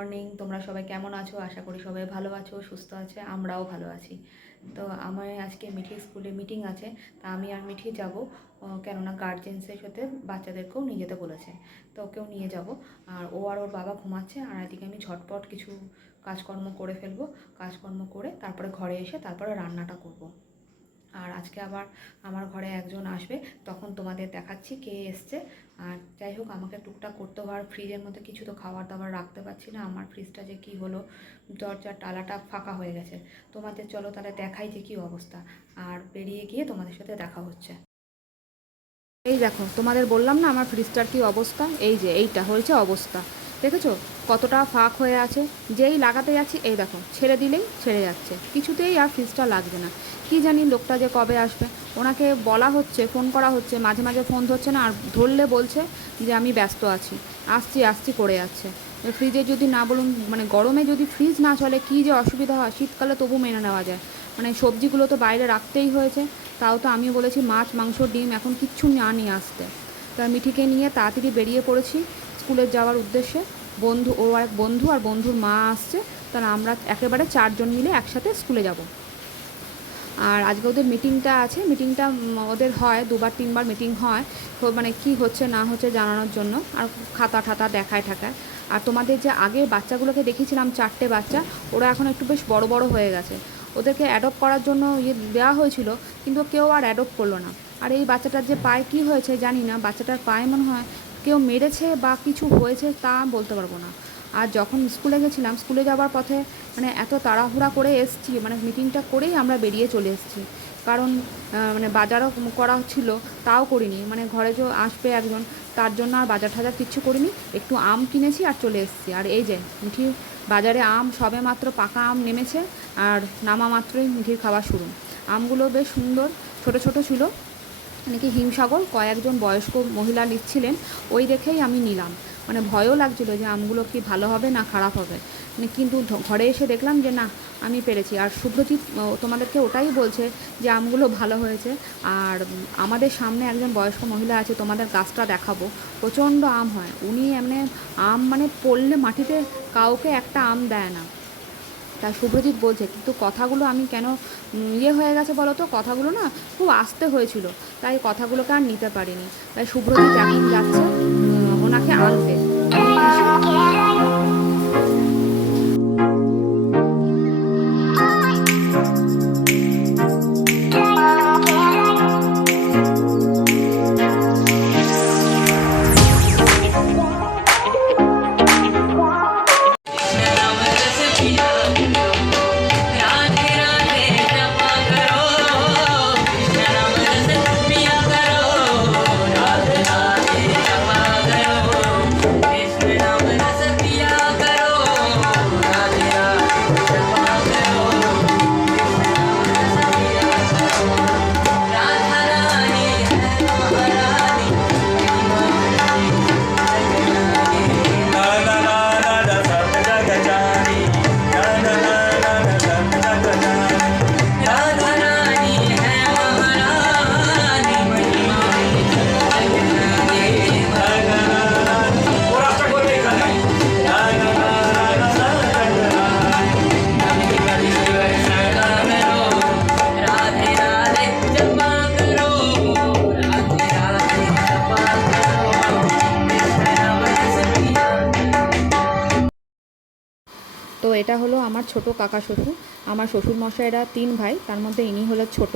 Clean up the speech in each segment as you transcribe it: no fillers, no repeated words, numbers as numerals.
Morning. তোমরা সবাই কেমন আছো? আশা করি সবাই ভালো আছো, সুস্থ আছে, আমরাও ভালো আছি। তো আমার আজকে মিঠির স্কুলে মিটিং আছে, তা আমি আর মিঠি যাব, কেননা গার্জেন্সের সাথে বাচ্চাদেরকেও নিয়ে যেতে বলেছে, তো ওকেও নিয়ে যাব। আর ওর বাবা ঘুমাচ্ছে, আর এদিকে আমি ঝটপট কিছু কাজকর্ম করে ফেলবো। কাজকর্ম করে তারপরে ঘরে এসে তারপরে রান্নাটা করব। আর আজকে আবার আমার ঘরে একজন আসবে, তখন তোমাদের দেখাচ্ছি কে এসছে। আর যাই হোক, আমাকে টুকটাক করতে হওয়ার, ফ্রিজের মধ্যে কিছু তো খাবার দাবার রাখতে পারছি না। আমার ফ্রিজটা যে কী হলো, দরজার টালাটা ফাঁকা হয়ে গেছে। তোমাদের চলো তাহলে দেখাই যে কী অবস্থা, আর বেরিয়ে গিয়ে তোমাদের সাথে দেখা হচ্ছে। এই দেখো, তোমাদের বললাম না আমার ফ্রিজটার কী অবস্থা। এই যে এইটা হয়েছে অবস্থা, দেখেছো কতটা ফাঁক হয়ে আছে। যেই লাগাতে যাচ্ছি, এই দেখো ছেড়ে দিলেই ছেড়ে যাচ্ছে, কিছুতেই আর ফ্রিজটা লাগবে না। কি জানি লোকটা যে কবে আসবে। ওনাকে বলা হচ্ছে, ফোন করা হচ্ছে, মাঝে মাঝে ফোন ধরছে না, আর ধরলে বলছে যে আমি ব্যস্ত আছি, আসছি আসছি করে যাচ্ছে। ফ্রিজে যদি না বলুন, মানে গরমে যদি ফ্রিজ না চলে কী যে অসুবিধা হয়, শীতকালে তবু মেনে নেওয়া যায়। মানে সবজিগুলো তো বাইরে রাখতেই হয়েছে, তাও তো আমি বলেছি মাছ মাংস ডিম এখন কিচ্ছু না নিয়ে আসতে। তা মিঠিকে নিয়ে তাড়াতাড়ি বেরিয়ে পড়েছি স্কুলে যাওয়ার উদ্দেশ্যে। ও এক বন্ধু আর বন্ধুর মা আসছে, তাহলে আমরা একেবারে 4জন মিলে একসাথে স্কুলে যাব। আর আজকে ওদের মিটিংটা আছে, মিটিংটা ওদের হয় 2-3বার মিটিং হয়, তো মানে কী হচ্ছে না হচ্ছে জানানোর জন্য, আর খাতা ঠাতা দেখায় ঠাকায়। আর তোমাদের যে আগে বাচ্চাগুলোকে দেখেছিলাম 4টে বাচ্চা, ওরা এখন একটু বেশ বড় বড় হয়ে গেছে। ওদেরকে অ্যাডপ্ট করার জন্য দেওয়া হয়েছিল, কিন্তু কেউ আর অ্যাডপ্ট করলো না। আর এই বাচ্চাটার যে পায়ে কী হয়েছে জানি না, বাচ্চাটার পায়ে মনে হয় কেউ মেরেছে বা কিছু হয়েছে, তা বলতে পারবো না। আর যখন স্কুলে গেছিলাম, স্কুলে যাওয়ার পথে মানে এত তাড়াহুড়া করে এসেছি, মানে মিটিংটা করেই আমরা বেরিয়ে চলে এসেছি। কারণ মানে বাজারও করা ছিল, তাও করিনি, মানে ঘরে যে আসবে একজন, তার জন্য আর বাজার টাজার কিচ্ছু করিনি। একটু আম কিনেছি আর চলে এসেছি। আর এই যে মিঠি, বাজারে আম সবে মাত্র পাকা আম নেমেছে, আর নামা মাত্রই মিঠির খাওয়া শুরু। আমগুলো বেশ সুন্দর, ছোট ছোট ছিল, নাকি হিমসাগর কয়েকজন বয়স্ক মহিলা নিচ্ছিলেন, ওই দেখেই আমি নিলাম। মানে ভয়ও লাগছিলো যে আমগুলো কি ভালো হবে না খারাপ হবে, মানে কিন্তু ঘরে এসে দেখলাম যে না, আমি পেরেছি। আর শুভ্রজিৎ তোমাদেরকে ওটাই বলছে যে আমগুলো ভালো হয়েছে। আর আমাদের সামনে একজন বয়স্ক মহিলা আছে, তোমাদের গাছটা দেখাবো, প্রচণ্ড আম হয়। উনি এমনি আম মানে পড়লে মাটিতে কাউকে একটা আম দেয় না। তাই শুভ্রজিৎ বলছে, কিন্তু কথাগুলো আমি কেন হয়ে গেছে বলো তো, কথাগুলো না খুব আস্তে হয়েছিল, তাই কথাগুলোকে আর নিতে পারিনি। তাই শুভ্রজিৎ এখন যাচ্ছে ওনাকে আনতে। তো এটা হলো আমার ছোট কাকা শ্বশুর। আমার শ্বশুরমশাইরা 3 ভাই, তার মধ্যে ইনি হলো ছোট।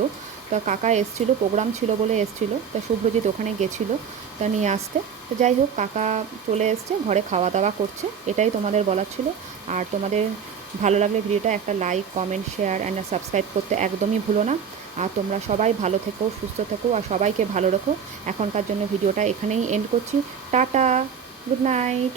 তো কাকা এসেছিলো, প্রোগ্রাম ছিল বলে এসেছিলো, তা শুভ্রজিৎ ওখানে গেছিলো তা নিয়ে আসতে। তো যাই হোক, কাকা চলে এসছে, ঘরে খাওয়া দাওয়া করছে, এটাই তোমাদের বলার ছিল। আর তোমাদের ভালো লাগলে ভিডিওটা একটা like, comment, share and subscribe করতে একদমই ভুলো না। আর তোমরা সবাই ভালো থেকো, সুস্থ থেকো, আর সবাইকে ভালো রেখো। এখনকার জন্য ভিডিওটা এখানেই এন্ড করছি। Tata, good night.